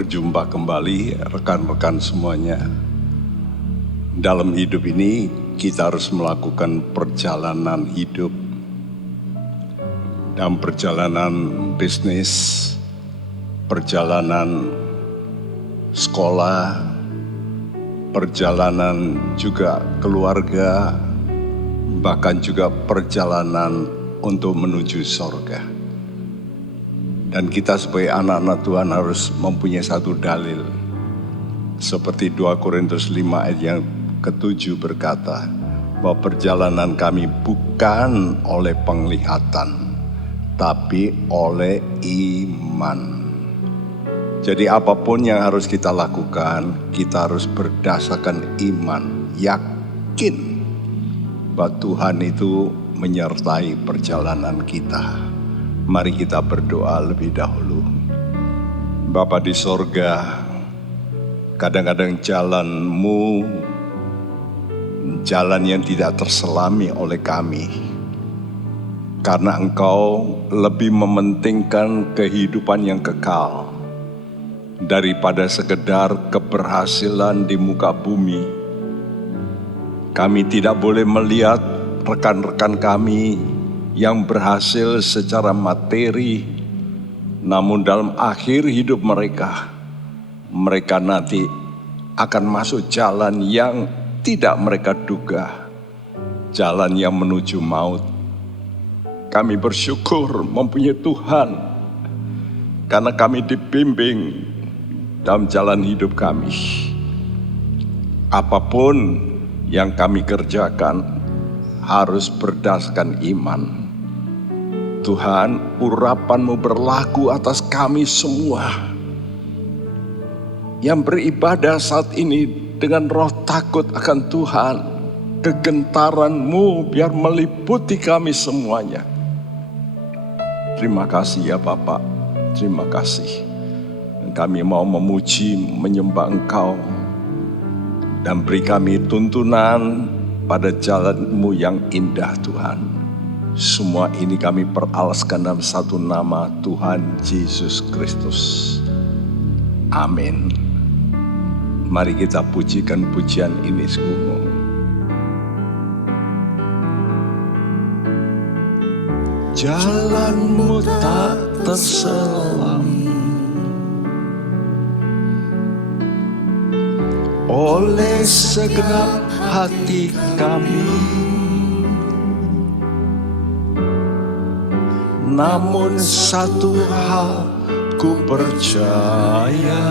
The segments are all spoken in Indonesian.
berjumpa kembali rekan-rekan semuanya. Dalam hidup ini kita harus melakukan perjalanan hidup. Dalam perjalanan bisnis, perjalanan sekolah, perjalanan juga keluarga, bahkan juga perjalanan untuk menuju sorga. Dan kita sebagai anak-anak Tuhan harus mempunyai satu dalil. Seperti 2 Korintus 5 ayat yang ke-7 berkata, bahwa perjalanan kami bukan oleh penglihatan, tapi oleh iman. Jadi apapun yang harus kita lakukan, kita harus berdasarkan iman, yakin bahwa Tuhan itu menyertai perjalanan kita. Mari kita berdoa lebih dahulu. Bapa di sorga, kadang-kadang jalan-Mu, jalan yang tidak terselami oleh kami. Karena Engkau lebih mementingkan kehidupan yang kekal daripada sekedar keberhasilan di muka bumi. Kami tidak boleh melihat rekan-rekan kami yang berhasil secara materi, namun dalam akhir hidup mereka nanti akan masuk jalan yang tidak mereka duga, jalan yang menuju maut. Kami bersyukur mempunyai Tuhan, karena kami dibimbing dalam jalan hidup kami. Apapun yang kami kerjakan harus berdasarkan iman. Tuhan, urapan-Mu berlaku atas kami semua yang beribadah saat ini dengan roh takut akan Tuhan. Kegentaran-Mu biar meliputi kami semuanya. Terima kasih ya Bapak, terima kasih. Kami mau memuji, menyembah Engkau, dan beri kami tuntunan pada jalan-Mu yang indah Tuhan. Semua ini kami peralaskan dalam satu nama, Tuhan Yesus Kristus. Amin. Mari kita pujikan pujian ini semua. Jalan-Mu tak terselami oleh segenap hati kami, namun satu hal ku percaya,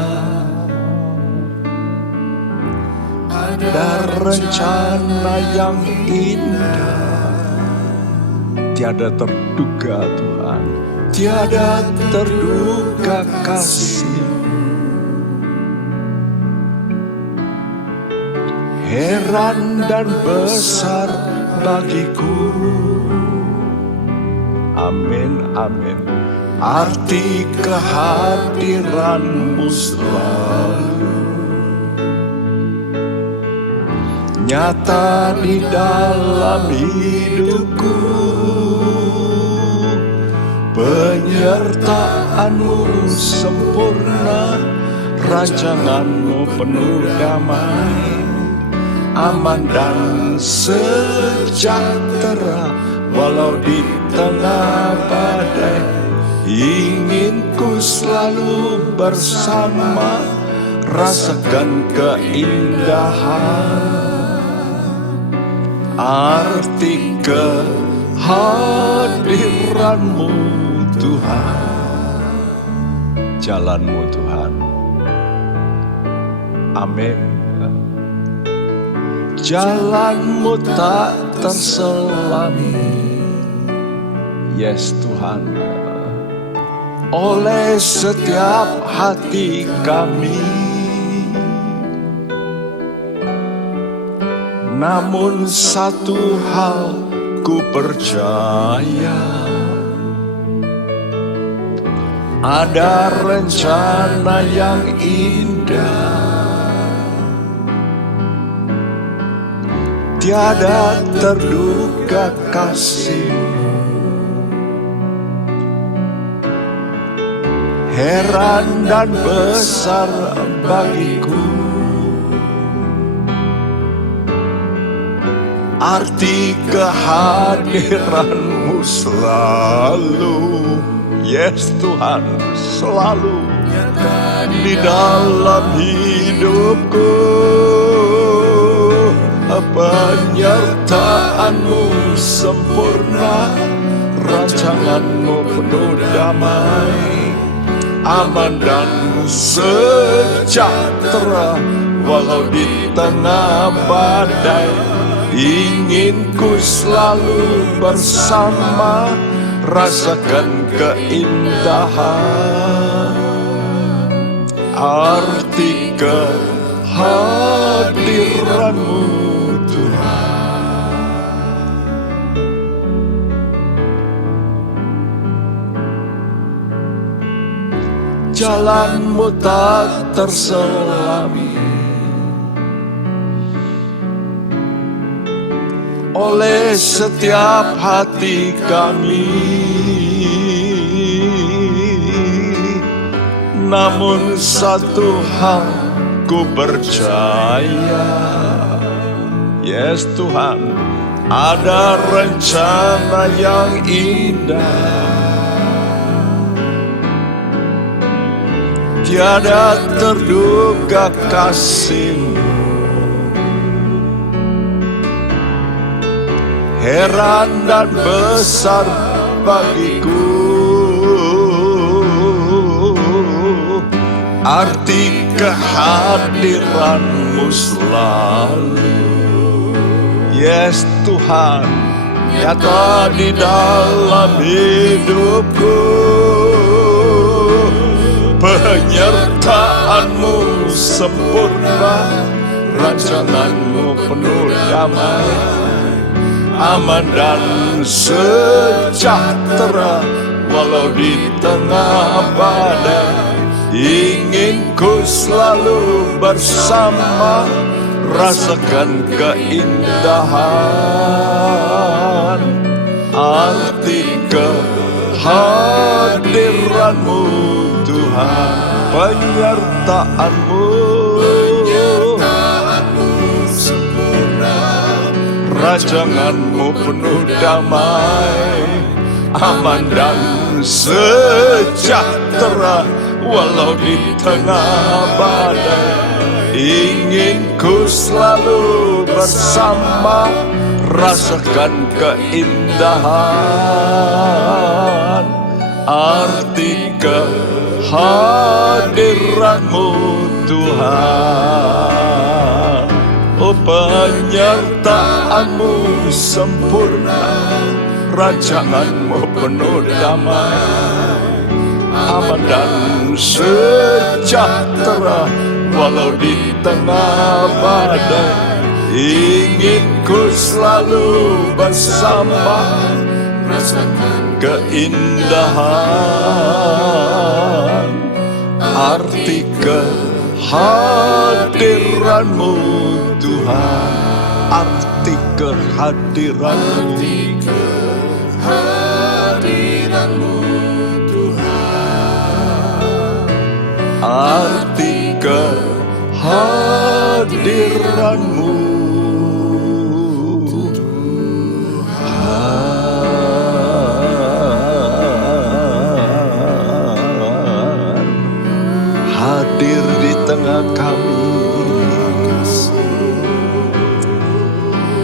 ada rencana yang indah, tiada terduga Tuhan, tiada terduga kasih. Heran dan besar bagiku. Amin, amin. Arti kehadiran-Mu selalu nyata di dalam hidupku. Penyertaan-Mu sempurna, rancangan-Mu penuh damai, aman dan sejahtera walau di tengah badai. Ingin ku selalu bersama, rasakan keindahan arti kehadiran-Mu Tuhan, jalan-Mu Tuhan. Amin. Jalan-Mu tak terselami, yes Tuhan, oleh setiap hati kami. Namun satu hal ku percaya, ada rencana yang indah, tiada terduga kasih. heran dan besar bagiku. Arti kehadiranmu selalu, yes Tuhan, selalu di dalam hidupku. Penyertaanmu sempurna, rancanganmu penuh damai, aman dan sejahtera walau di tengah badai. Ingin ku selalu bersama, rasakan keindahan arti kehadiranmu Tuhan. Jalanmu tak terselami oleh setiap hati kami, namun satu hal ku percaya, yes Tuhan, ada rencana yang indah. Tiada terduga kasih-Mu, heran dan besar bagiku. Arti kehadiran-Mu selalu, yes Tuhan, nyata di dalam hidupku. Penyertaan-Mu sempurna, rancangan-Mu penuh damai, aman dan sejahtera walau di tengah badai. Ingin ku selalu bersama, rasakan keindahan arti kehadiran-Mu Tuhan. Penyertaan-Mu sempurna, rancangan-Mu penuh damai, aman dan sejahtera walau di tengah badai. Ingin ku selalu bersama, rasakan keindahan arti kehadiran-Mu Tuhan. Oh, penyertaan-Mu sempurna, rancangan-Mu penuh damai, aman dan sejahtera walau di tengah badai. Ingin ku selalu bersama, rasakan keindahan arti kehadiran-Mu Tuhan. Arti kehadiran-Mu, arti kehadiran-Mu Tuhan. Hadir di tengah kami,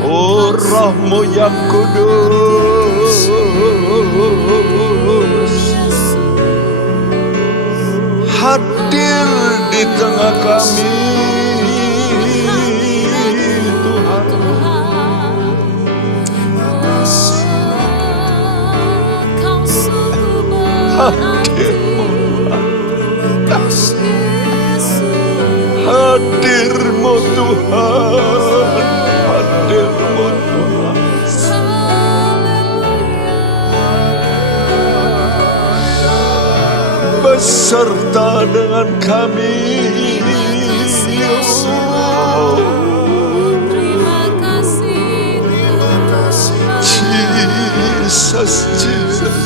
oh Roh-Mu yang kudus, hadir di tengah kami Tuhan. Hadir-Mu, hadir-Mu Tuhan, hadir-Mu Tuhan. Beserta dengan kami, oh, Jesus, Jesus.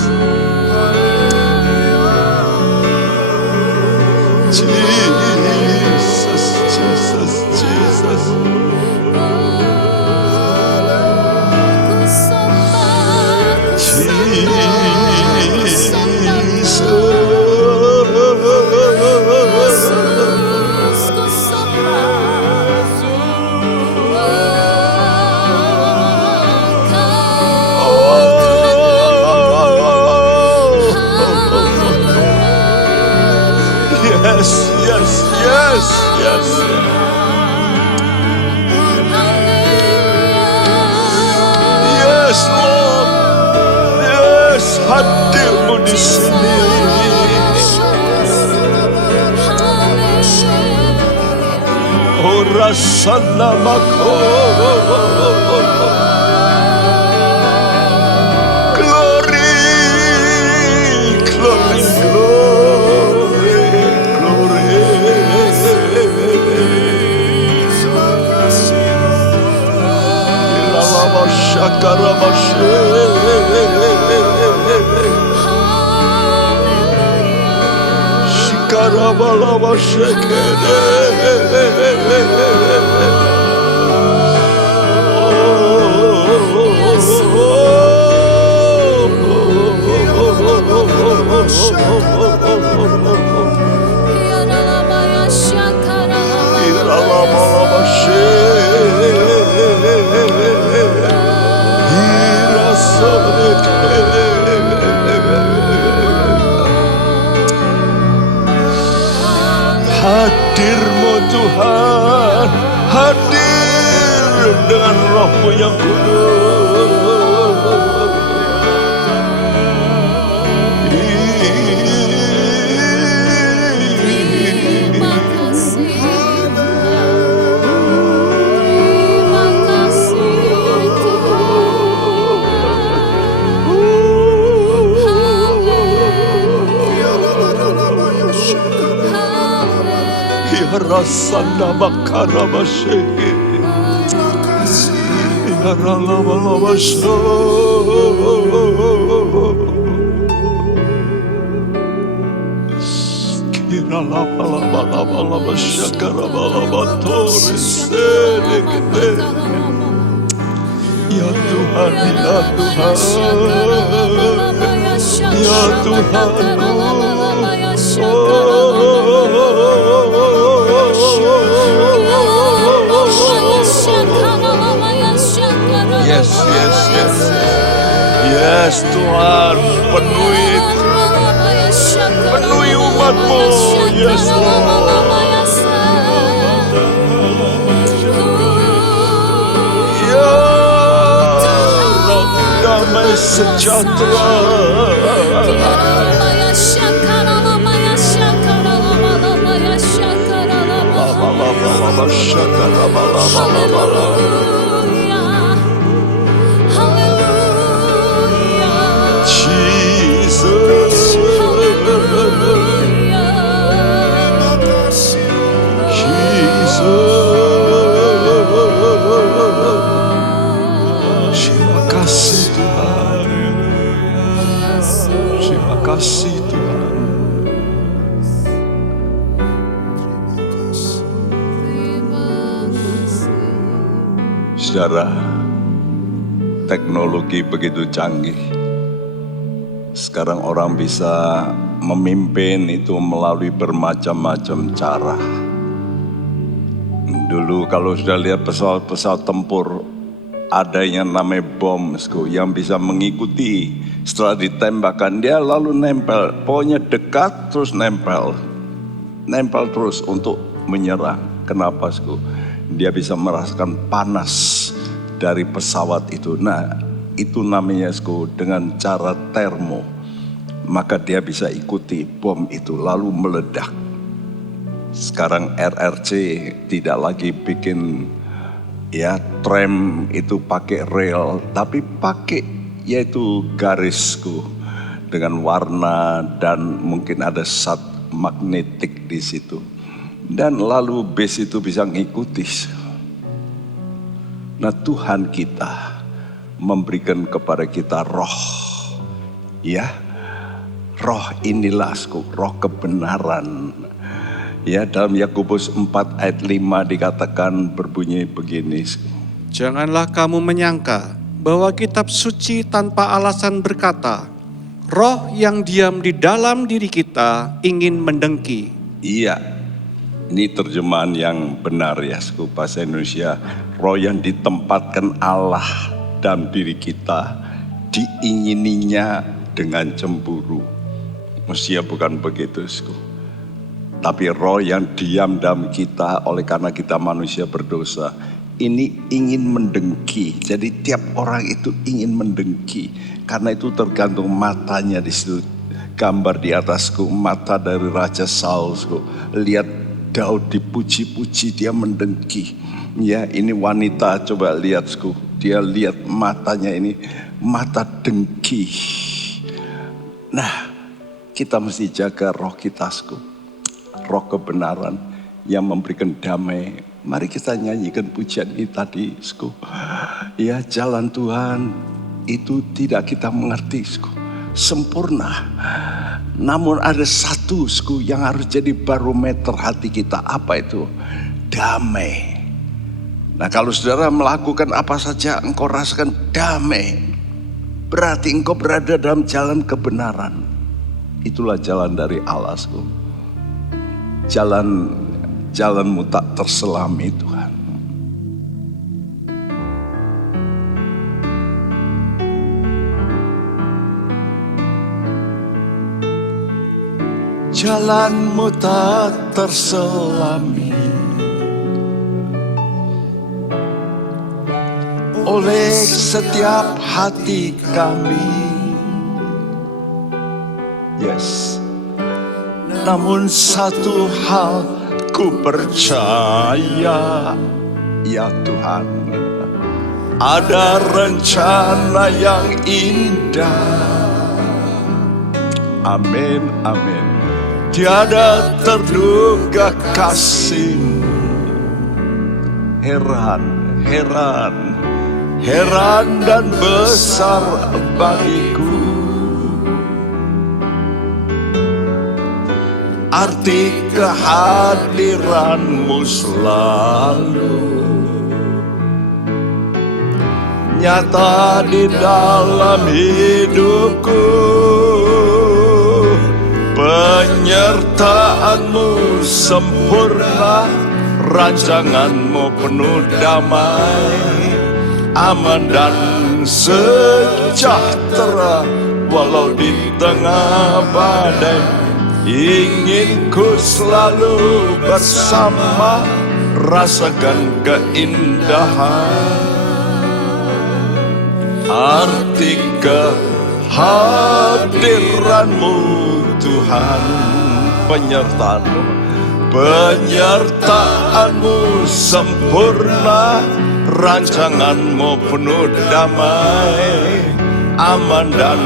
yes. Yes, Lord. Yes, hadirmu di sini. Oh, rasa namaku. Glory, glory, glory, glory. Ilalama shakarama shikarabalama shekere. Hadirmu Tuhan, hadir dengan rohmu yang kudus. Rasa namakara mashe, ya ralama masho, kira lama shakara lama tore selekte. Ya Tuhan, ya Tuhan, ya Tuhan. Yes, yes, yes. Yes, Tuhan, penuhi umat-Mu. Yes, Lord. Ya Roh damai sejahtera. Terima kasih Tuhan. Terima kasih Tuhan. Saudara, teknologi begitu canggih. Sekarang orang bisa memimpin itu melalui bermacam-macam cara. Dulu kalau sudah lihat pesawat-pesawat tempur, ada yang namanya bom yang bisa mengikuti. Setelah ditembakkan dia lalu nempel. Pokoknya dekat terus nempel. Nempel terus untuk menyerang. Kenapa? Dia bisa merasakan panas dari pesawat itu. Nah, itu namanya dengan cara termo. Maka dia bisa ikuti bom itu lalu meledak. Sekarang RRC tidak lagi bikin tram itu pakai rel, tapi pakai yaitu garisku dengan warna dan mungkin ada zat magnetik di situ. Dan lalu bus itu bisa ngikuti. Nah, Tuhan kita memberikan kepada kita roh. Ya, roh inilah roh kebenaran. Ya, dalam Yakobus 4 ayat 5 dikatakan berbunyi begini. Janganlah kamu menyangka bahwa kitab suci tanpa alasan berkata, roh yang diam di dalam diri kita ingin mendengki. Iya, ini terjemahan yang benar ya, bahasa Indonesia. Roh yang ditempatkan Allah dalam diri kita, diingininya dengan cemburu. Mestinya bukan begitu, Tapi roh yang diam dalam kita oleh karena kita manusia berdosa, ini ingin mendengki. Jadi tiap orang itu ingin mendengki. Karena itu tergantung matanya di situ. Gambar di atasku, mata dari Raja Saulsku. Lihat Daud dipuji-puji, dia mendengki. Ya, ini wanita, coba lihatku. Dia lihat matanya ini, mata dengki. Nah, kita mesti jaga roh kitasku. Roh kebenaran yang memberikan damai. Mari kita nyanyikan pujian ini tadi. Ya, jalan Tuhan itu tidak kita mengerti sempurna. Namun ada satu yang harus jadi barometer hati kita. Apa itu? Damai. Nah, kalau saudara melakukan apa saja engkau rasakan damai, berarti engkau berada dalam jalan kebenaran. Itulah jalan dari Allah. Jalanmu tak terselami Tuhan. Jalanmu tak terselami oleh setiap hati kami. Yes. Namun satu hal ku percaya, ya Tuhan, ada rencana yang indah. Amin, amin. Tiada terduga kasih-Mu. Heran dan besar bagiku. Arti kehadiran-Mu selalu nyata di dalam hidupku. Penyertaan-Mu sempurna, rancangan-Mu penuh damai, aman dan sejahtera walau di tengah badai. Ingin ku selalu bersama, rasakan keindahan. Arti kehadiran-Mu Tuhan, penyertaan-Mu sempurna, rancangan-Mu penuh damai, aman dan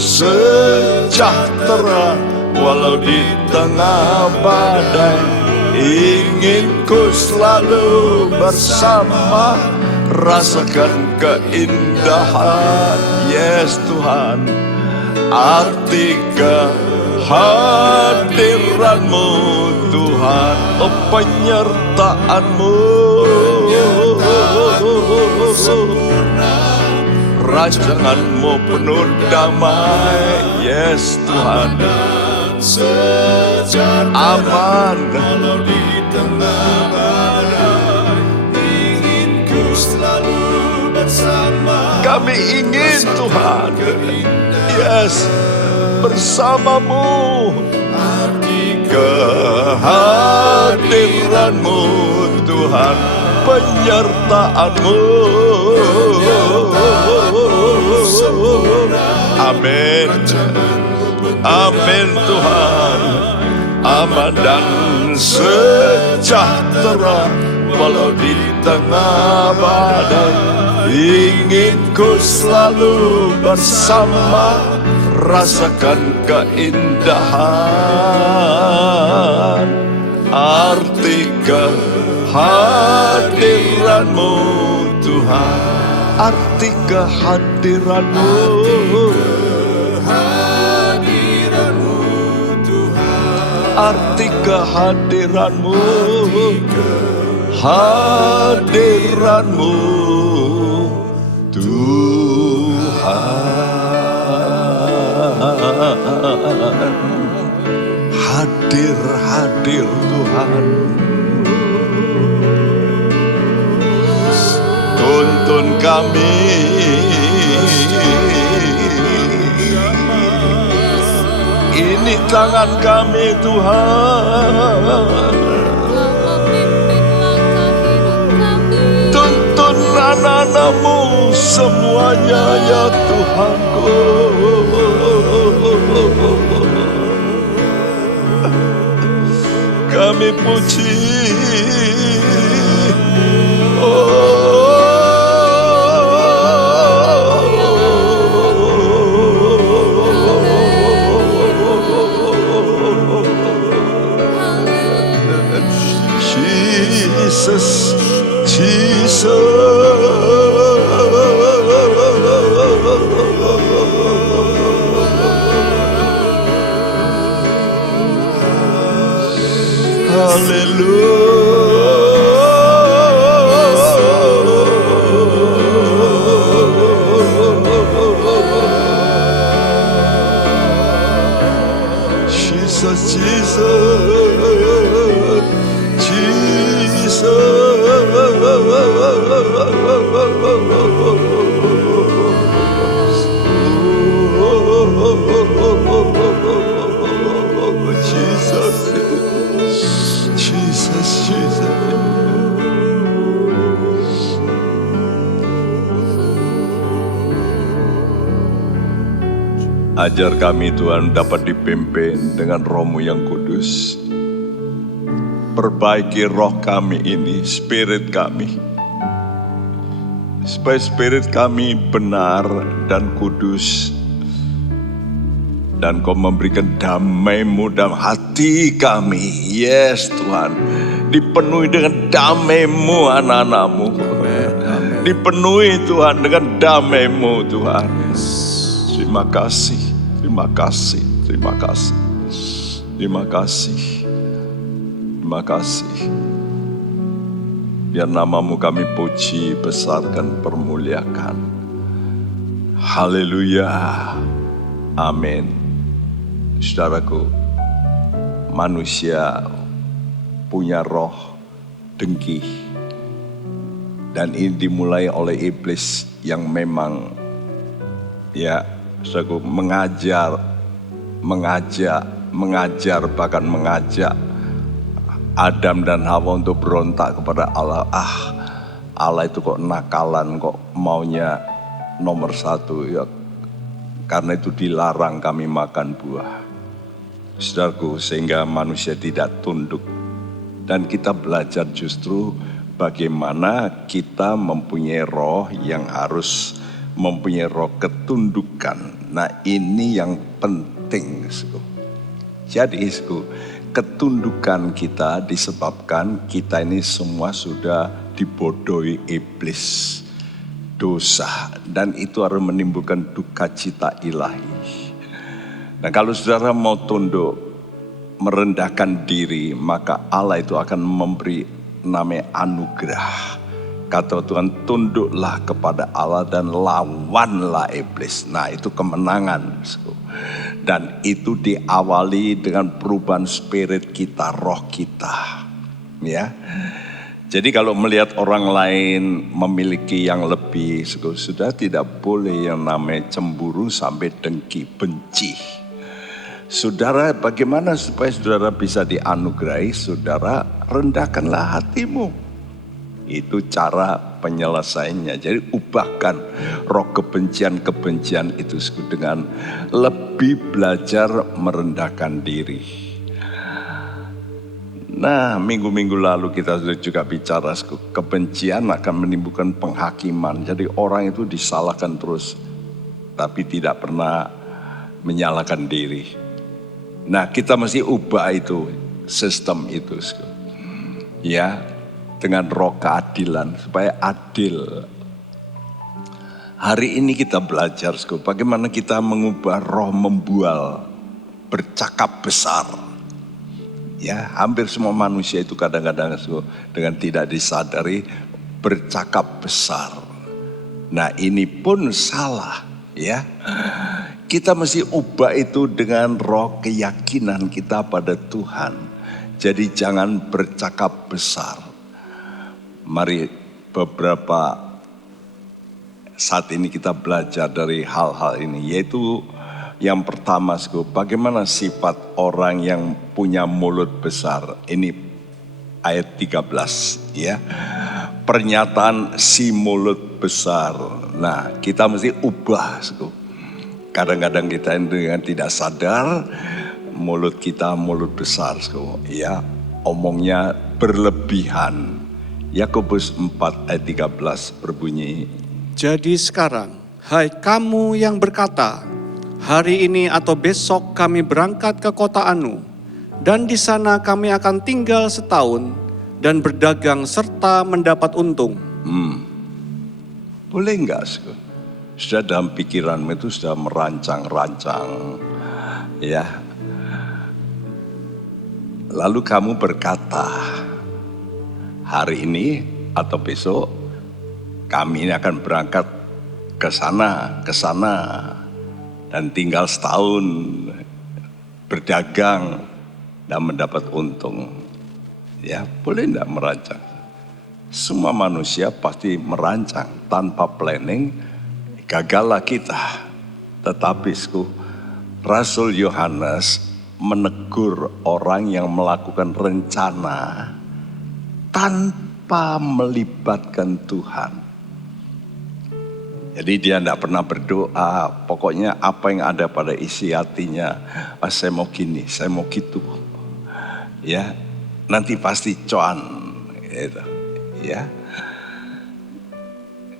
sejahtera walau di tengah badai. Ingin ku selalu bersama, rasakan keindahan. Yes Tuhan, arti kehadiran-Mu Tuhan, penyertaan-Mu rancangan-Mu penuh damai. Yes Tuhan, aman walau di tengah badai. Ingin ku selalu bersama. Kami ingin Tuhan, yes, bersama-Mu. Kehadiran-Mu Tuhan, penyertaan-Mu. Amin. Amin Tuhan, aman dan sejahtera walau di tengah badai. Ingin ku selalu bersama, rasakan keindahan. Arti kehadiran-Mu Tuhan, arti kehadiran-Mu. Arti kehadiran-Mu, hadiran-Mu Tuhan. Hadir Tuhan. Tuntun kami, ini tangan kami Tuhan. Tuntun anak-anak-Mu semuanya ya Tuhanku. Kami puji. Jesus, Hallelujah. Jesus. Ajar kami Tuhan dapat dipimpin dengan Roh-Mu yang kudus. Perbaiki roh kami ini, spirit kami. Supaya spirit kami benar dan kudus. Dan Kau memberikan damai-Mu dalam hati kami. Yes Tuhan, dipenuhi dengan damai-Mu anak-anak-Mu. Dipenuhi Tuhan dengan damai-Mu Tuhan. Terima kasih. Terima kasih. Biar nama-Mu kami puji, besarkan, permuliakan. Haleluya. Amin. Saudaraku, manusia punya roh dengki. Dan ini dimulai oleh iblis yang memang saudaraku bahkan mengajak Adam dan Hawa untuk berontak kepada Allah. Allah itu kok nakalan, kok maunya nomor satu ya. Karena itu dilarang kami makan buah. Saudaraku, sehingga manusia tidak tunduk. Dan kita belajar justru bagaimana kita mempunyai roh yang harus mempunyai roh ketundukan. Nah ini yang penting. Jadi ketundukan kita disebabkan kita ini semua sudah dibodohi iblis, dosa, dan itu harus menimbulkan duka cita ilahi. Nah kalau saudara mau tunduk, merendahkan diri, maka Allah itu akan memberi namanya anugerah. Kata Tuhan, tunduklah kepada Allah dan lawanlah iblis. Nah itu kemenangan. Dan itu diawali dengan perubahan spirit kita, roh kita. Ya. Jadi kalau melihat orang lain memiliki yang lebih, sudah tidak boleh yang namanya cemburu sampai dengki, benci. Saudara, bagaimana supaya saudara bisa dianugerahi? Saudara, rendahkanlah hatimu. Itu cara penyelesaiannya. Jadi ubahkan roh kebencian-kebencian itu dengan lebih belajar merendahkan diri. Nah, minggu-minggu lalu kita sudah juga bicara, kebencian akan menimbulkan penghakiman. Jadi orang itu disalahkan terus, tapi tidak pernah menyalahkan diri. Nah, kita mesti ubah itu, sistem itu. Ya, dengan roh keadilan, supaya adil. Hari ini kita belajar, bagaimana kita mengubah roh membual, bercakap besar. Ya, hampir semua manusia itu kadang-kadang dengan tidak disadari bercakap besar. Nah, ini pun salah, ya. Kita mesti ubah itu dengan roh keyakinan kita pada Tuhan. Jadi jangan bercakap besar. Mari beberapa saat ini kita belajar dari hal-hal ini, yaitu Yang pertama, bagaimana sifat orang yang punya mulut besar? Ini ayat 13 ya. Pernyataan si mulut besar. Nah, kita mesti ubah. Kadang-kadang kita dengan tidak sadar mulut kita mulut besar. Ya, omongnya berlebihan. Yakobus 4 ayat 13 berbunyi. Jadi sekarang, hai kamu yang berkata, hari ini atau besok kami berangkat ke kota Anu, dan di sana kami akan tinggal setahun dan berdagang serta mendapat untung. Boleh enggak? Sudah dalam pikiranmu itu sudah merancang-rancang, ya. Lalu kamu berkata, hari ini atau besok kami ini akan berangkat ke sana, dan tinggal setahun berdagang dan mendapat untung. Ya, boleh enggak merancang? Semua manusia pasti merancang tanpa planning, gagallah kita. Tetapi Rasul Yohanes menegur orang yang melakukan rencana tanpa melibatkan Tuhan. Jadi dia tidak pernah berdoa, pokoknya apa yang ada pada isi hatinya, saya mau gini, saya mau gitu. Ya, nanti pasti cuan. Gitu. Ya,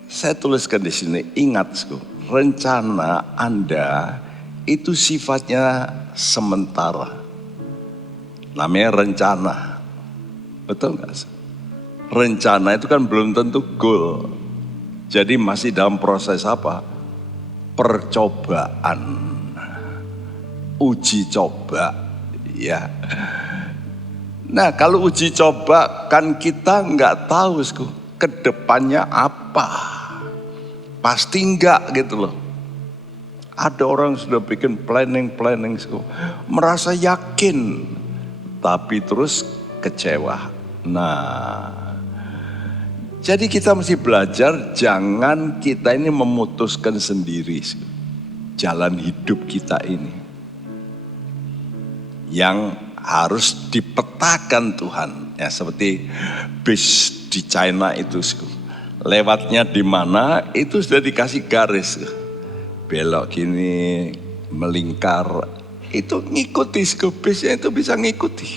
saya tuliskan di sini, ingat, rencana Anda itu sifatnya sementara. Namanya rencana, betul nggak? Rencana itu kan belum tentu goal. Jadi masih dalam proses apa? Percobaan, uji coba, ya. Nah, kalau uji coba kan kita nggak tahu ke depannya apa. Pasti enggak gitu loh. Ada orang sudah bikin planning, merasa yakin, tapi terus kecewa. Nah, jadi kita mesti belajar, jangan kita ini memutuskan sendiri jalan hidup kita ini. Yang harus dipetakan Tuhan. Ya, seperti bis di China itu, lewatnya di mana itu sudah dikasih garis. Belok gini, melingkar, itu ngikuti, bisnya itu bisa ngikuti.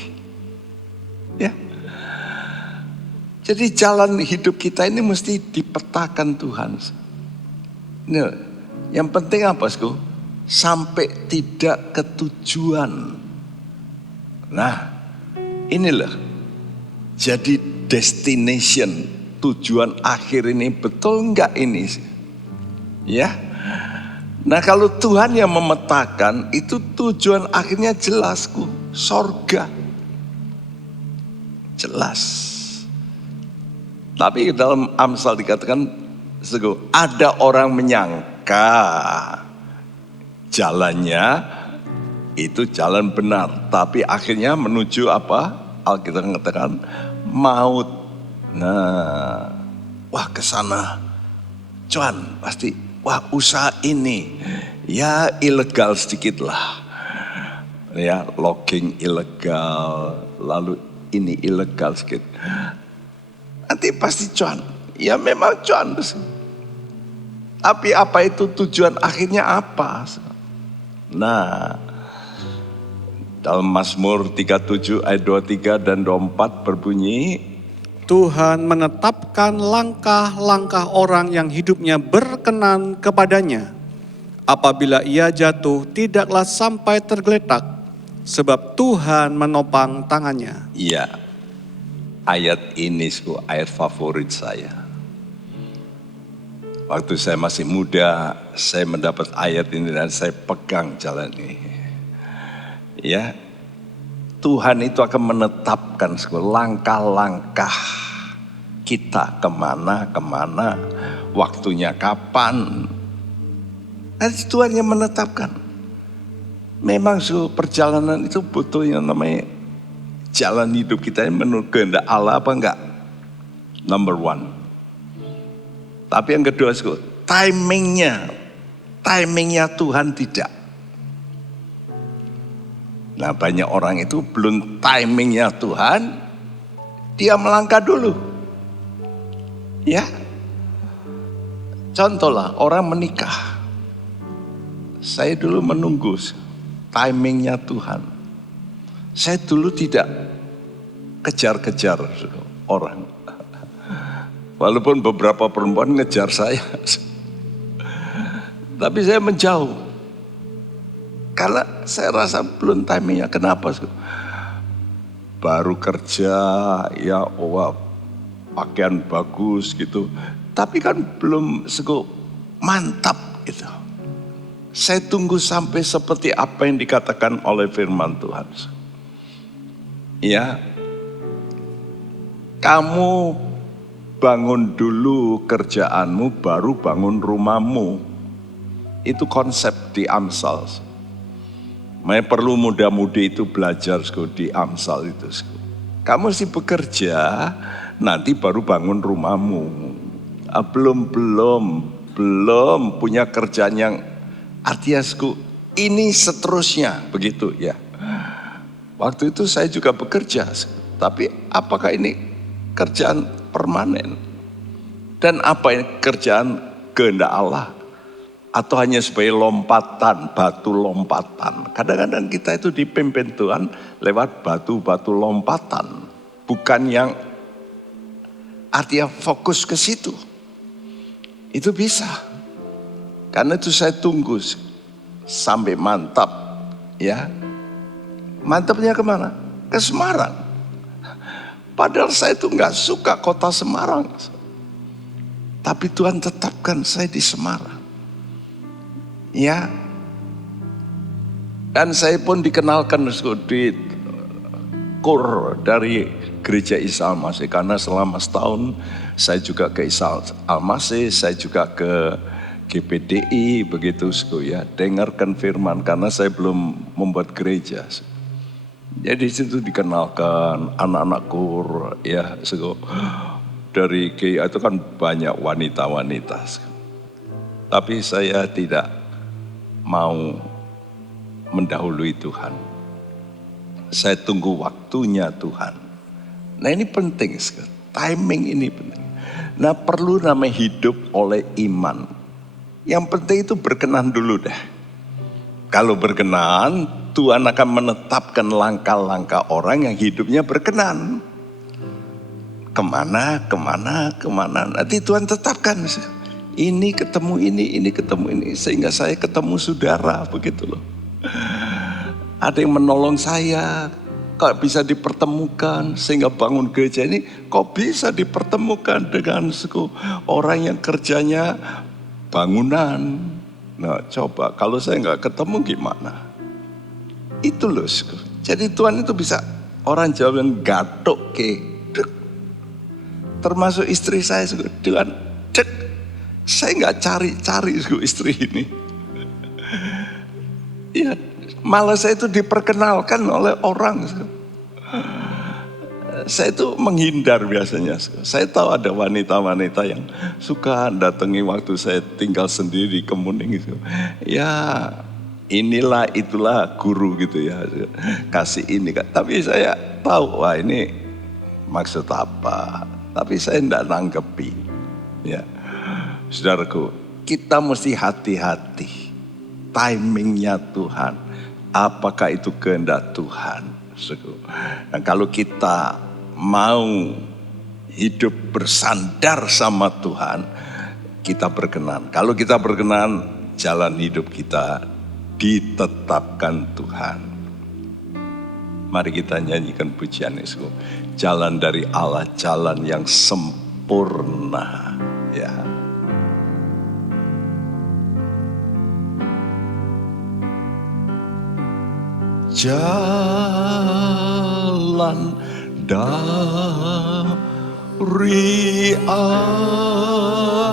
Ya. Jadi jalan hidup kita ini mesti dipetakan Tuhan. Nah, yang penting apa, sampai tidak ke tujuan. Nah, inilah jadi destination, tujuan akhir ini betul enggak ini? Ya. Nah, kalau Tuhan yang memetakan, itu tujuan akhirnya jelas, sorga. Jelas. Tapi dalam Amsal dikatakan, ada orang menyangka jalannya itu jalan benar, tapi akhirnya menuju apa? Alkitab mengatakan maut. Nah, wah kesana, cuan pasti. Wah usaha ini, ya ilegal sedikit lah. Ya logging ilegal, lalu ini ilegal sedikit. Nanti pasti cuan. Ya memang cuan. Tapi apa itu tujuan akhirnya apa? Nah, dalam Mazmur 37 ayat 23 dan 24 berbunyi, Tuhan menetapkan langkah-langkah orang yang hidupnya berkenan kepadanya. Apabila ia jatuh, tidaklah sampai tergeletak, sebab Tuhan menopang tangannya. Iya, ayat ini ayat favorit saya. Waktu saya masih muda, saya mendapat ayat ini dan saya pegang jalan ini. Ya, Tuhan itu akan menetapkan langkah-langkah kita kemana, waktunya kapan. Nanti Tuhan yang menetapkan. Memang perjalanan itu butuh yang namanya jalan hidup kita ini menurut kehendak Allah apa enggak? Number one. Tapi yang kedua, timingnya Tuhan tidak. Nah, banyak orang itu belum timingnya Tuhan, dia melangkah dulu. Ya, contohlah orang menikah. Saya dulu menunggu timingnya Tuhan. Saya dulu tidak kejar-kejar orang. Walaupun beberapa perempuan ngejar saya. Tapi saya menjauh. Karena saya rasa belum timingnya. Kenapa? Baru kerja, ya wah, pakaian bagus gitu. Tapi kan belum mantap gitu. Saya tunggu sampai seperti apa yang dikatakan oleh firman Tuhan. Ya, kamu bangun dulu kerjaanmu, baru bangun rumahmu. Itu konsep di Amsal. Makanya perlu muda-mudi itu belajar di Amsal itu. Kamu mesti bekerja, nanti baru bangun rumahmu. Belum punya kerjaan yang artinya ini seterusnya begitu ya. Waktu itu saya juga bekerja, tapi apakah ini kerjaan permanen? Dan apa ini kerjaan kehendak Allah? Atau hanya sebagai lompatan, batu lompatan. Kadang-kadang kita itu dipimpin Tuhan lewat batu-batu lompatan. Bukan yang artinya fokus ke situ. Itu bisa. Karena itu saya tunggu sampai mantap. Ya, mantapnya kemana? Ke Semarang. Padahal saya itu gak suka kota Semarang. Tapi Tuhan tetapkan saya di Semarang. Ya, dan saya pun dikenalkan di kur dari gereja Isa Al-Masih, karena selama setahun saya juga ke Isa Al-Masih, saya juga ke GPDI begitu ya, dengarkan firman karena saya belum membuat gereja. Jadi situ dikenalkan anak-anak kur ya, dari GIA itu kan banyak wanita-wanita. Tapi saya tidak mau mendahului Tuhan. Saya tunggu waktunya Tuhan. Nah ini penting sekali. Timing ini penting. Nah perlu namanya hidup oleh iman. Yang penting itu berkenan dulu deh. Kalau berkenan, Tuhan akan menetapkan langkah-langkah orang yang hidupnya berkenan. Kemana. Nanti Tuhan tetapkan. Ini ketemu ini ketemu ini. Sehingga saya ketemu saudara begitu loh. Ada yang menolong saya. Kok bisa dipertemukan. Sehingga bangun gereja ini kok bisa dipertemukan dengan orang yang kerjanya bangunan. Nah coba kalau saya gak ketemu gimana. Itu loh. Jadi Tuhan itu bisa. Orang Jawa yang gatuk ke. Termasuk istri saya. Tuhan cek. Saya nggak cari-cari istri ini. Ya, malah saya itu diperkenalkan oleh orang. Saya itu menghindar biasanya. Saya tahu ada wanita-wanita yang suka datangi waktu saya tinggal sendiri di Kemuning gitu. Ya, inilah itulah guru gitu ya. Kasih ini kan. Tapi saya tahu wah ini maksud apa. Tapi saya tidak nanggepi. Ya. Saudaraku, kita mesti hati-hati. Timingnya Tuhan. Apakah itu kehendak Tuhan? Dan kalau kita mau hidup bersandar sama Tuhan, kita berkenan. Kalau kita berkenan, jalan hidup kita ditetapkan Tuhan. Mari kita nyanyikan pujian itu. Jalan dari Allah, jalan yang sempurna. Ya. Jalan dari Allah,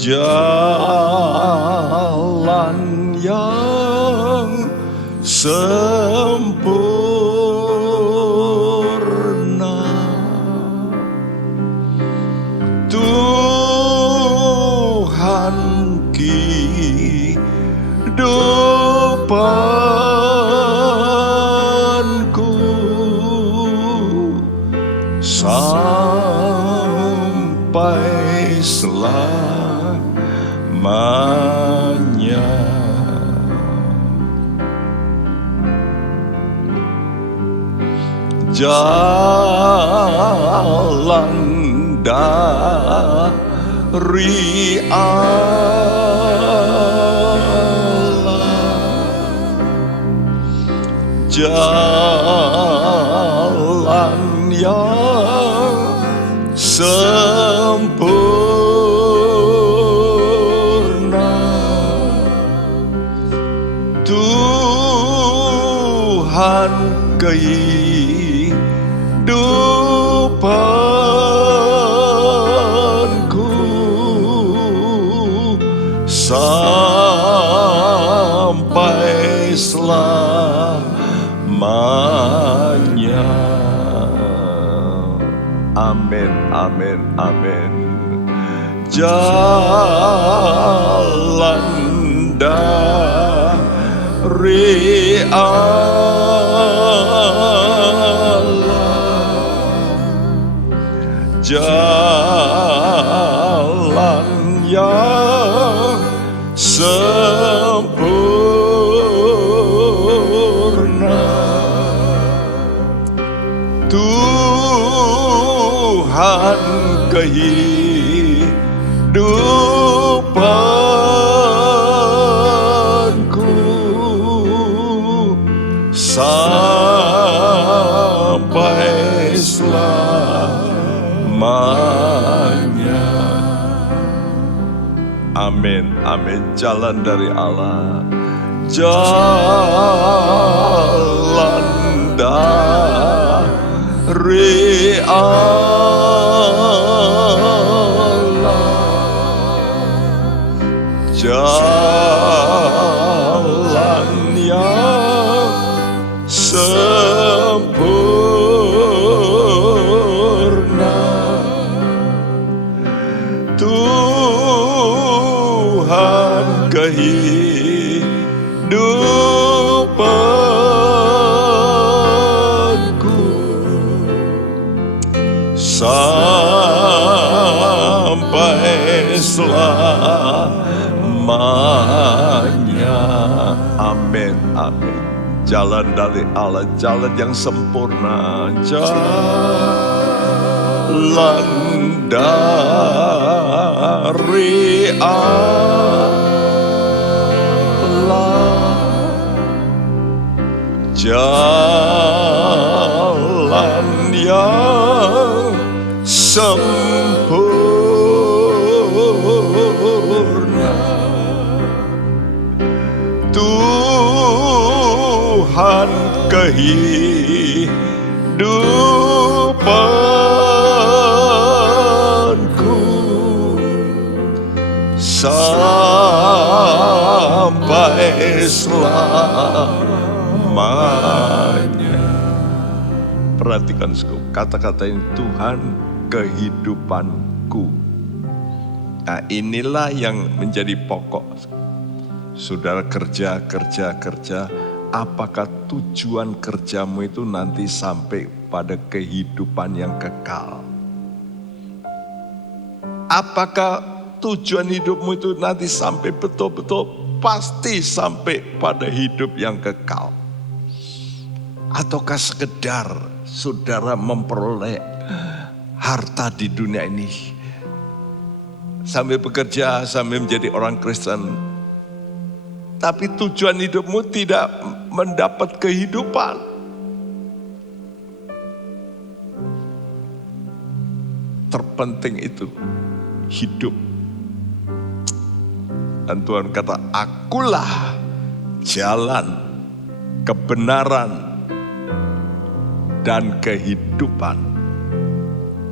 jalan yang sempurna. Tuhan kita sampai selamanya. Jalan dari Allah, jalan yang sempurna. Tuhan kehidupanku sampai selamanya. Amin, amin, amin. Jalan dari Allah, jalan yang sempurna. Tuhan kehidupanku sampai selamanya. Amin, amin. Jalan dari Allah, jalan dari Allah, jalan yang sempurna. Tuhan kehidupanku sampai selamanya. Amin, amin. Jalan dari Allah, jalan yang sempurna, jalan dari Allah, jalan yang sempurna. Tuhan kehidupanku sampai selamanya. Perhatikan kata-kata ini, Tuhan kehidupanku. Nah, inilah yang menjadi pokok. Saudara kerja. Apakah tujuan kerjamu itu nanti sampai pada kehidupan yang kekal? Apakah tujuan hidupmu itu nanti sampai betul-betul pasti sampai pada hidup yang kekal? Ataukah sekedar saudara memperoleh harta di dunia ini, sambil bekerja, sambil menjadi orang Kristen, tapi tujuan hidupmu tidak mendapat kehidupan? Terpenting itu hidup. Dan Tuhan kata, akulah jalan, kebenaran, dan kehidupan.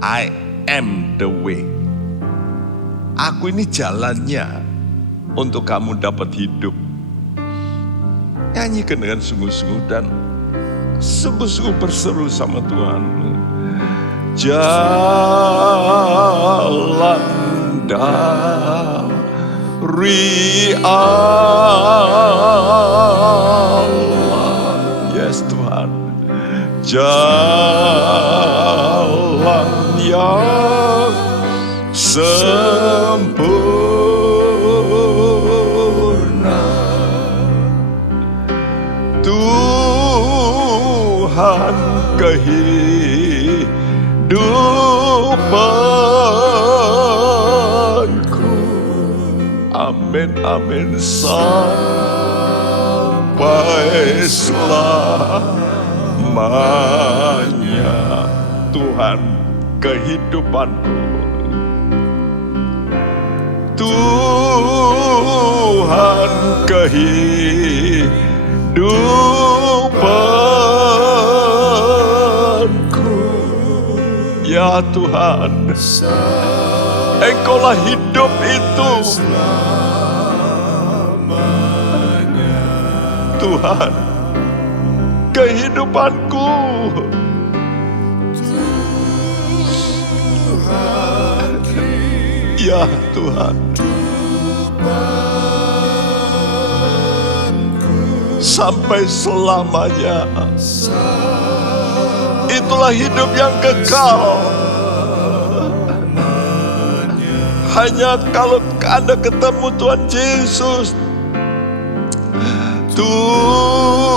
I am the way. Aku ini jalannya untuk kamu dapat hidup. Nyanyikan dengan sungguh-sungguh dan sungguh-sungguh berseru sama Tuhan. Jalan dari Allah. Yes Tuhan. Jalan yang sempurna. Tuhan kehidupanku. Amin, amin. Sampai selamanya. Tuhan kehidupanku. Tuhan kehidupanku. Ya Tuhan, Engkaulah hidup itu. Tuhan, kehidupanku. Ya Tuhan, sampai selamanya. Itulah hidup yang kekal. Hanya kalau Anda ketemu Tuhan Yesus, Tuhan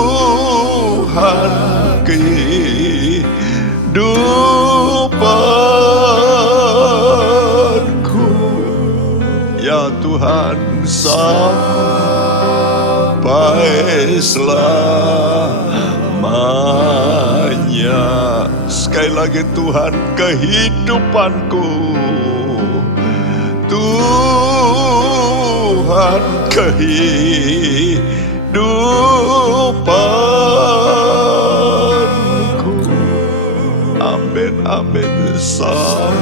kehidupanku. Ya Tuhan, sampai selamanya. Sekali lagi, Tuhan kehidupanku. Tuhan kehidupanku. Amin, amin. Sampai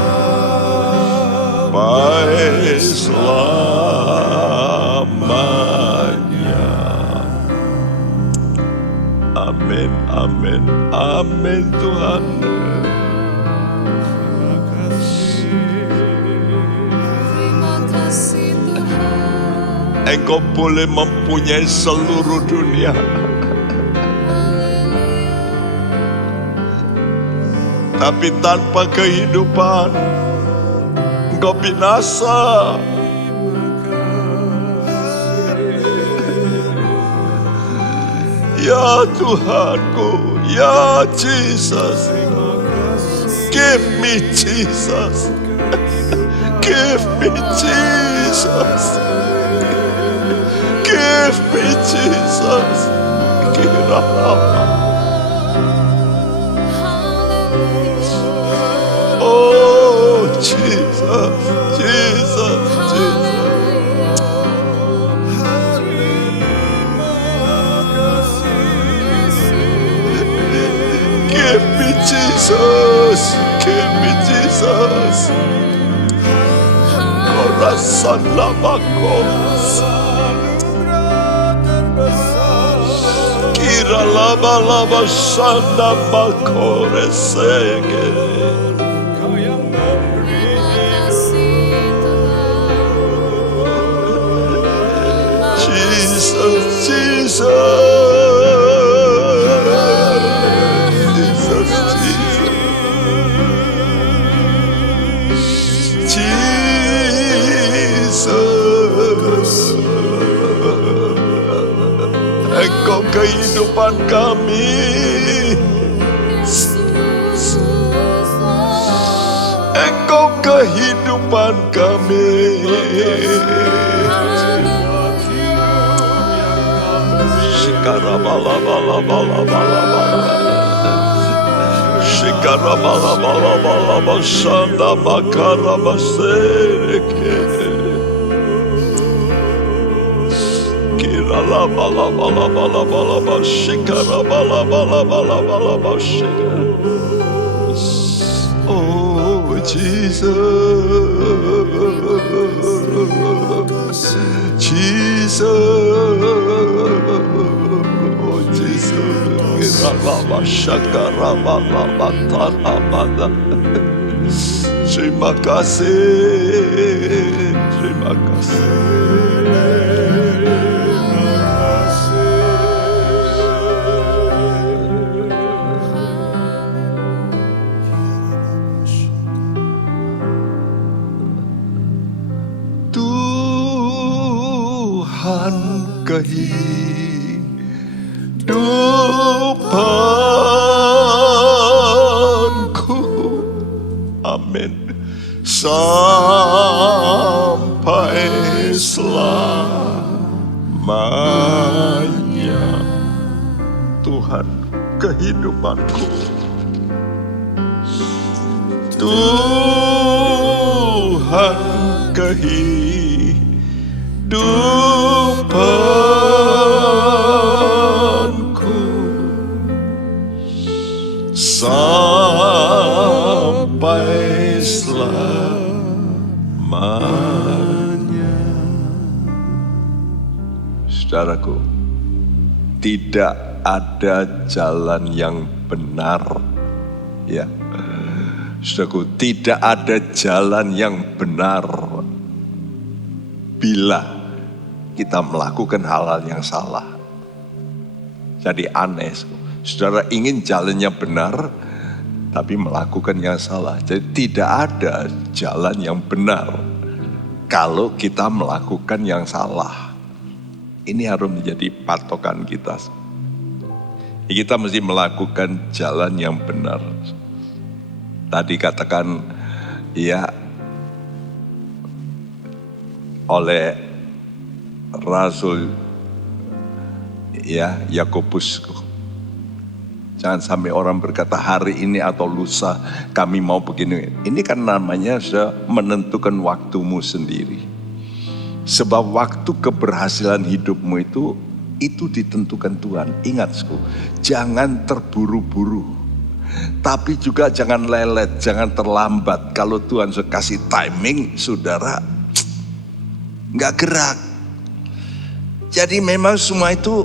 selamanya. Amin, amin, amin Tuhan. Engkau boleh mempunyai seluruh dunia, tapi tanpa kehidupan engkau binasa. Ya Tuhanku, ya Jesus, give me Jesus, give me Jesus. Give me Jesus. Kira apa? Oh Jesus, Jesus, Jesus. Give me Jesus. Give me Jesus. Corazón lavacos. Lava lava shanda makore sege. Jesus, Jesus, Jesus, Jesus, Jesus. Engkau kehidupan kami. Engkau kehidupan kami. Shikara bala bala bala bala bala. Shikara bala bala bala bala. Shanda makara basereke. La ba la ba la ba la ba la ba shikara ba la ba la ba la ba la ba shikara. Oh Jesus, Jesus, oh Jesus. Kira la ba shakara ba la ba ta la ba da. Terima kasih, terima kasih. kehidupanku. Amin. Sampai selamanya. Tuhan, kehidupanku. Tuhan, kehidupanku. Sampai selamanya. Saudaraku, tidak ada jalan yang benar, ya. Saudaraku, tidak ada jalan yang benar bila kita melakukan hal-hal yang salah. Jadi aneh, saudara ingin jalannya benar, tapi melakukan yang salah. Jadi tidak ada jalan yang benar kalau kita melakukan yang salah. Ini harus menjadi patokan kita. Kita mesti melakukan jalan yang benar. Tadi katakan ya oleh Rasul ya Yakobus, jangan sampai orang berkata hari ini atau lusa kami mau begini. Ini kan namanya sudah menentukan waktumu sendiri. Sebab waktu keberhasilan hidupmu itu ditentukan Tuhan. Ingat, jangan terburu-buru. Tapi juga jangan lelet, jangan terlambat. Kalau Tuhan sudah kasih timing, saudara nggak gerak. Jadi memang semua itu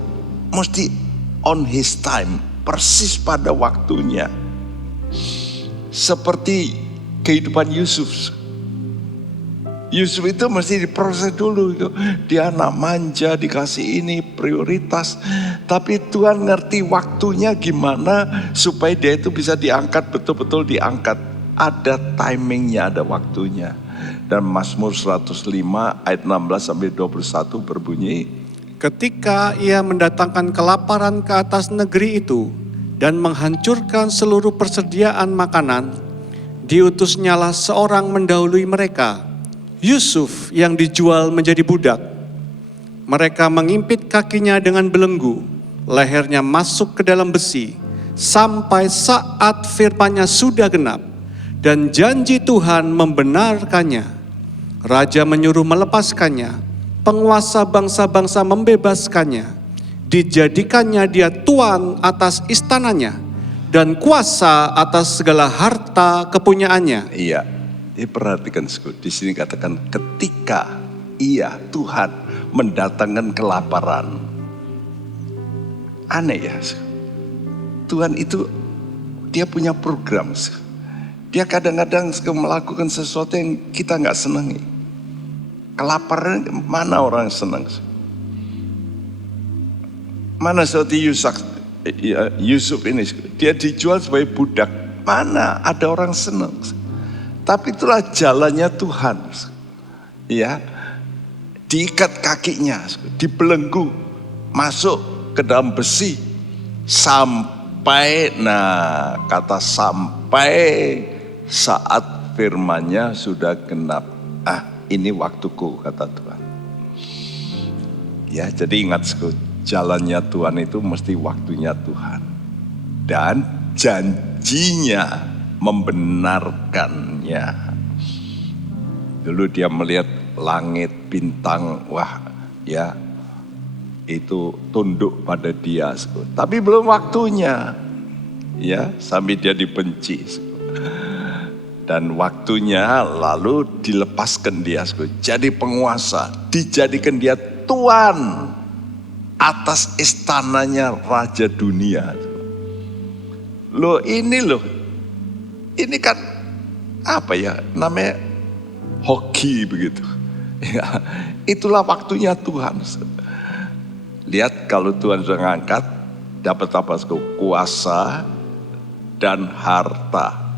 mesti on his time, persis pada waktunya. Seperti kehidupan Yusuf. Yusuf itu mesti diproses dulu. Dia anak manja, dikasih ini prioritas. Tapi Tuhan ngerti waktunya gimana supaya dia itu bisa diangkat, betul-betul diangkat. Ada timingnya, ada waktunya. Dan Mazmur 105 ayat 16-21 berbunyi, ketika ia mendatangkan kelaparan ke atas negeri itu dan menghancurkan seluruh persediaan makanan, diutusnyalah seorang mendahului mereka, Yusuf yang dijual menjadi budak. Mereka mengimpit kakinya dengan belenggu, lehernya masuk ke dalam besi, sampai saat firman-Nya sudah genap, dan janji Tuhan membenarkannya. Raja menyuruh melepaskannya, penguasa bangsa-bangsa membebaskannya, dijadikannya dia tuan atas istananya, dan kuasa atas segala harta kepunyaannya. Iya. Perhatikan, di sini katakan ketika ia Tuhan mendatangkan kelaparan. Aneh ya, Tuhan itu dia punya program. Dia kadang-kadang melakukan sesuatu yang kita nggak senangi. Kelaparan mana orang senang? Mana seperti Yusuf ini, dia dijual sebagai budak. Mana ada orang senang? Tapi itulah jalannya Tuhan. Ya, diikat kakinya, dibelenggu, masuk ke dalam besi. Sampai, kata sampai saat firman-Nya sudah genap. Ini waktuku, kata Tuhan. Ya, jadi ingat, jalannya Tuhan itu mesti waktunya Tuhan. Dan janjinya membenarkannya. Dulu dia melihat langit, bintang, wah ya itu tunduk pada dia. Tapi belum waktunya, ya sampai dia dibenci. Dan waktunya lalu dilepaskan dia, jadi penguasa, dijadikan dia tuan atas istananya raja dunia. Ini kan apa ya namanya hoki begitu. Ya, itulah waktunya Tuhan. Lihat kalau Tuhan sudah ngangkat, dapat apa? Kuasa dan harta.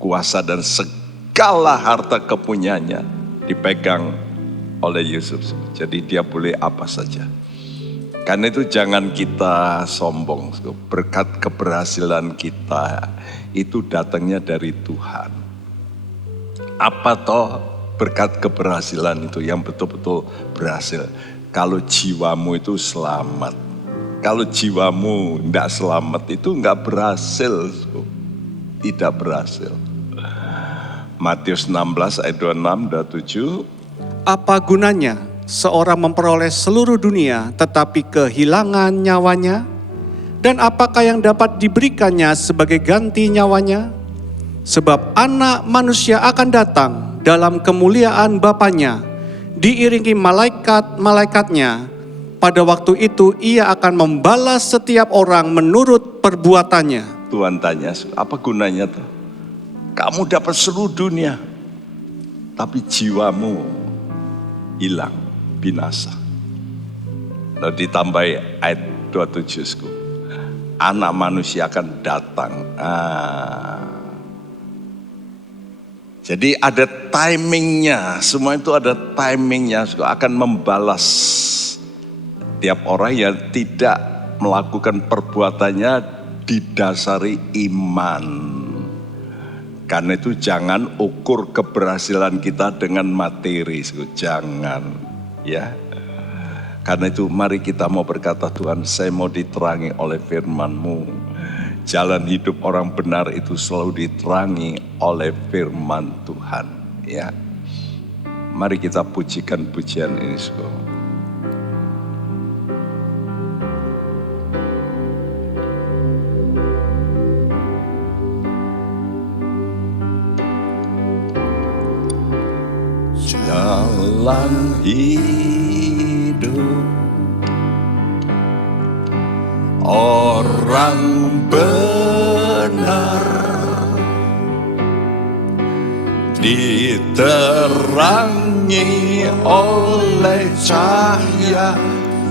Kuasa dan segala harta kepunyaannya dipegang oleh Yusuf. Jadi dia boleh apa saja. Karena itu jangan kita sombong. Berkat keberhasilan kita itu datangnya dari Tuhan. Apa toh berkat keberhasilan itu yang betul-betul berhasil? Kalau jiwamu itu selamat. Kalau jiwamu tidak selamat itu enggak berhasil. Tidak berhasil. Matius 16 ayat 26, 27. Apa gunanya seorang memperoleh seluruh dunia tetapi kehilangan nyawanya? Dan apakah yang dapat diberikannya sebagai ganti nyawanya? Sebab anak manusia akan datang dalam kemuliaan Bapanya, diiringi malaikat-malaikatnya. Pada waktu itu ia akan membalas setiap orang menurut perbuatannya. Tuhan tanya, apa gunanya tuh? Kamu dapat seluruh dunia, tapi jiwamu hilang, binasa. Lalu ditambahi ayat 27, anak manusia akan datang. Jadi ada timingnya, semua itu ada timingnya, akan membalas tiap orang yang tidak melakukan perbuatannya didasari iman. Karena itu jangan ukur keberhasilan kita dengan materi, jangan ya. Karena itu mari kita mau berkata, Tuhan saya mau diterangi oleh firman-Mu. Jalan hidup orang benar itu selalu diterangi oleh firman Tuhan ya. Mari kita pujikan pujian ini. Jalan hidup orang benar diterangi oleh cahaya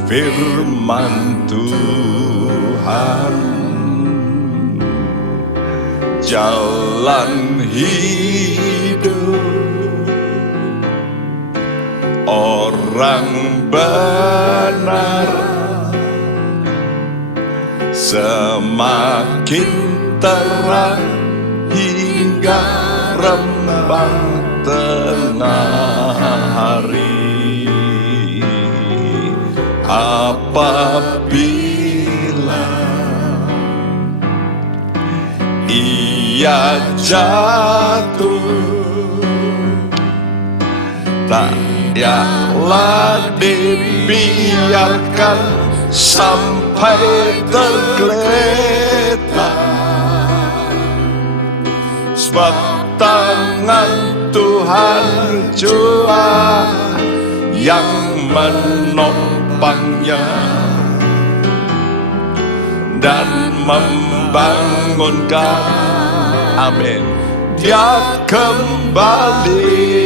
firman Tuhan. Jalan hidup orang benar semakin terang hingga rembang tengah hari. Apabila ia jatuh, tak payahlah dibiarkan sampai tergeletak. Sebab tangan Tuhan jua yang menopangnya dan membangunkan. Amin. Dia kembali.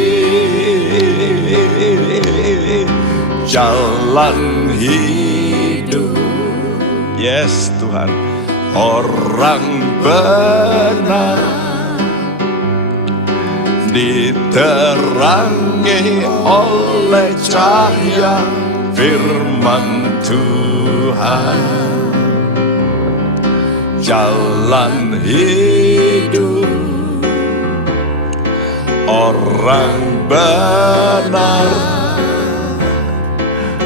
Jalan hidup, yes Tuhan, orang benar diterangi oleh cahaya firman Tuhan. Jalan hidup orang benar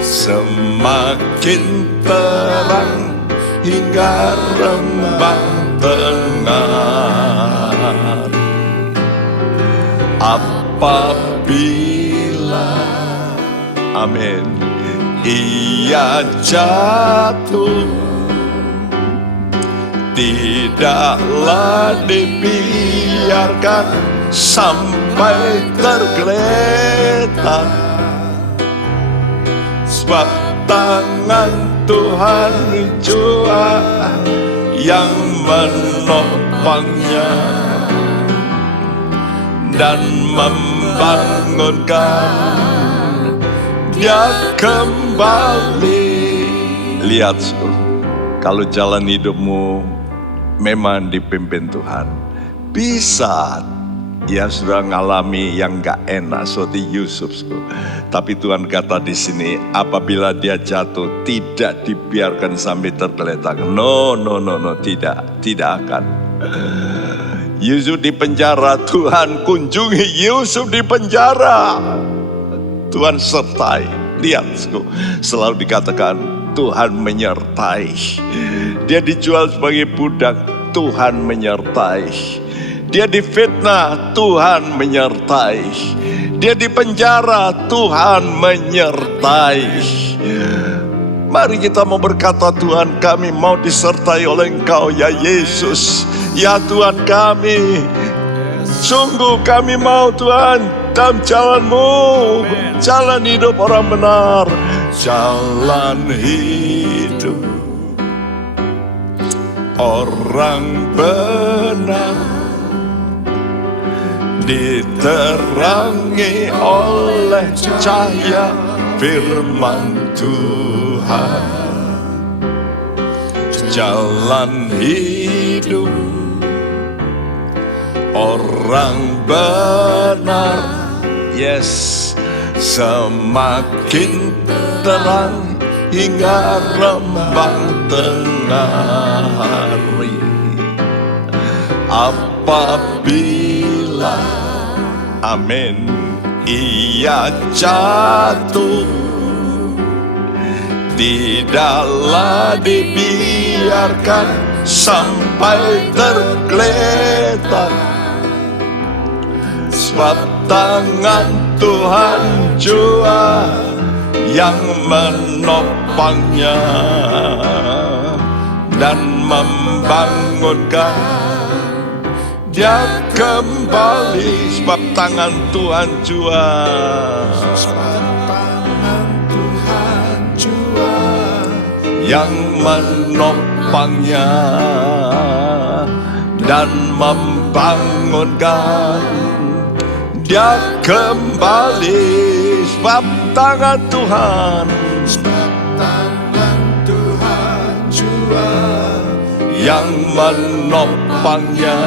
semakin terang hingga rembang tengah. Apabila, amin, ia jatuh, tidaklah dibiarkan sampai tergeletak. Sebab tangan Tuhan jua yang menopangnya dan membangunkan dia kembali. Lihat, kalau jalan hidupmu memang dipimpin Tuhan, bisa Ya sudah ngalami yang gak enak seperti Yusuf. Tapi Tuhan kata di sini, apabila dia jatuh tidak dibiarkan sampai tergeletak. No, tidak akan. Yusuf di penjara, Tuhan kunjungi Yusuf di penjara. Tuhan sertai. Lihat, selalu dikatakan Tuhan menyertai. Dia dijual sebagai budak, Tuhan menyertai. Dia difitnah, Tuhan menyertai. Dia di penjara, Tuhan menyertai. Mari kita mau berkata, Tuhan kami mau disertai oleh Engkau ya Yesus. Ya Tuhan kami, sungguh kami mau Tuhan dalam jalan-Mu, jalan hidup orang benar, jalan hidup orang benar, diterangi oleh cahaya firman Tuhan. Jalan hidup orang benar, yes, semakin terang hingga rembang tengah hari. Apabila, amin, ia jatuh, tidaklah dibiarkan sampai tergeletak, sebab tangan Tuhan jua yang menopangnya dan membangunkan dia kembali, sebab tangan Tuhan jua, yang menopangnya dan membangunkan dia kembali, sebab tangan Tuhan jua yang menopangnya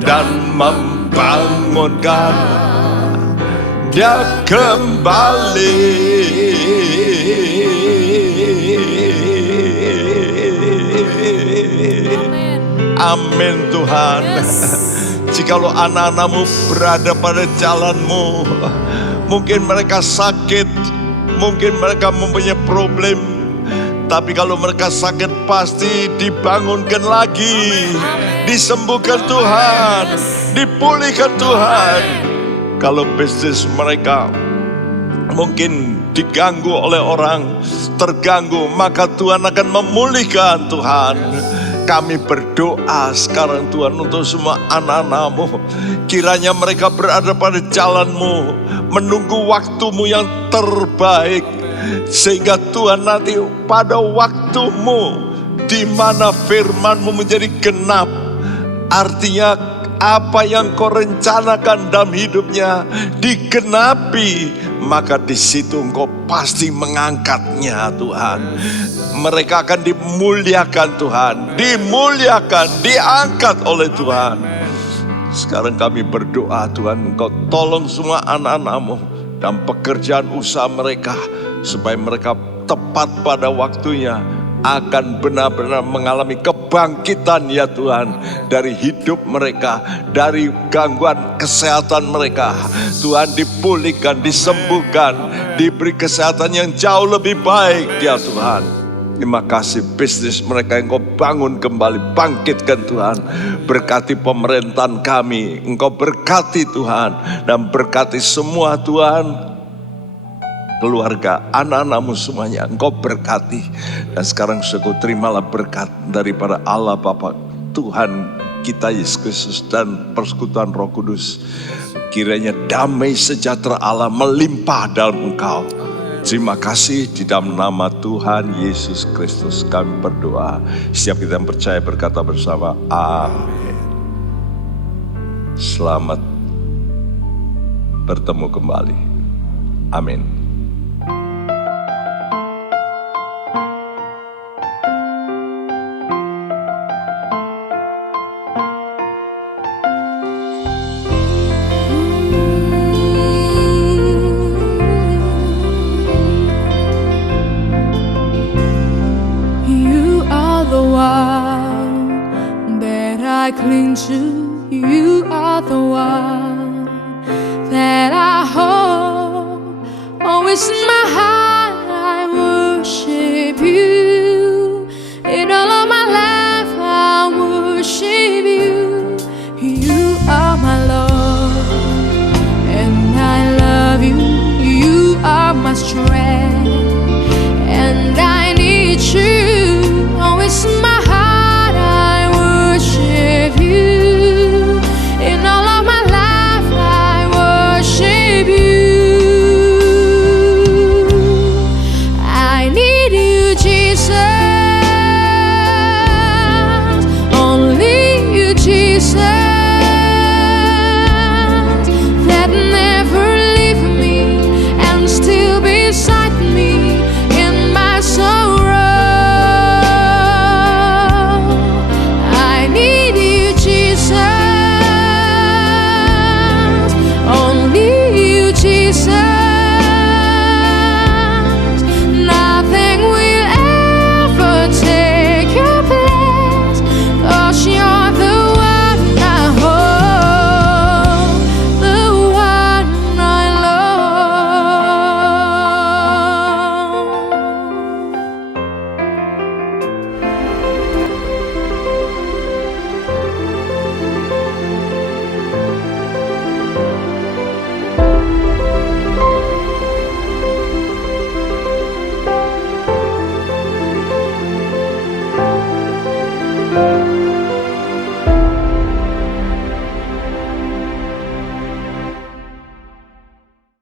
dan membangunkan dia kembali. Amin Tuhan. Jikalau anak-anakmu berada pada jalan-Mu, mungkin mereka sakit, mungkin mereka mempunyai problem, tapi kalau mereka sakit pasti dibangunkan lagi, disembuhkan Tuhan, dipulihkan Tuhan. Kalau bisnis mereka mungkin diganggu oleh orang, terganggu, maka Tuhan akan memulihkan Tuhan. Kami berdoa sekarang Tuhan untuk semua anak-anak-Mu, kiranya mereka berada pada jalan-Mu, menunggu waktu-Mu yang terbaik, sehingga Tuhan nanti pada waktu-Mu di mana firman-Mu menjadi genap, artinya apa yang Kau rencanakan dalam hidupnya digenapi, maka di situ Engkau pasti mengangkatnya Tuhan. Mereka akan dimuliakan Tuhan, dimuliakan, diangkat oleh Tuhan. Sekarang kami berdoa Tuhan, Engkau tolong semua anak-anak-Mu dalam pekerjaan usaha mereka, supaya mereka tepat pada waktunya akan benar-benar mengalami kebangkitan ya Tuhan, dari hidup mereka, dari gangguan kesehatan mereka. Tuhan dipulihkan, disembuhkan, diberi kesehatan yang jauh lebih baik ya Tuhan. Terima kasih bisnis mereka yang Engkau bangun kembali, bangkitkan Tuhan. Berkati pemerintahan kami, Engkau berkati Tuhan, dan berkati semua Tuhan, keluarga, anak-anak-Mu semuanya Engkau berkati. Dan sekarang syukur, terimalah berkat daripada Allah Bapa, Tuhan kita Yesus Kristus, dan persekutuan Roh Kudus. Kiranya damai sejahtera Allah melimpah dalam Engkau. Terima kasih, di dalam nama Tuhan Yesus Kristus kami berdoa. Setiap kita yang percaya berkata bersama, amin. Selamat bertemu kembali. Amin. I cling to, you are the one that I hold always in my heart.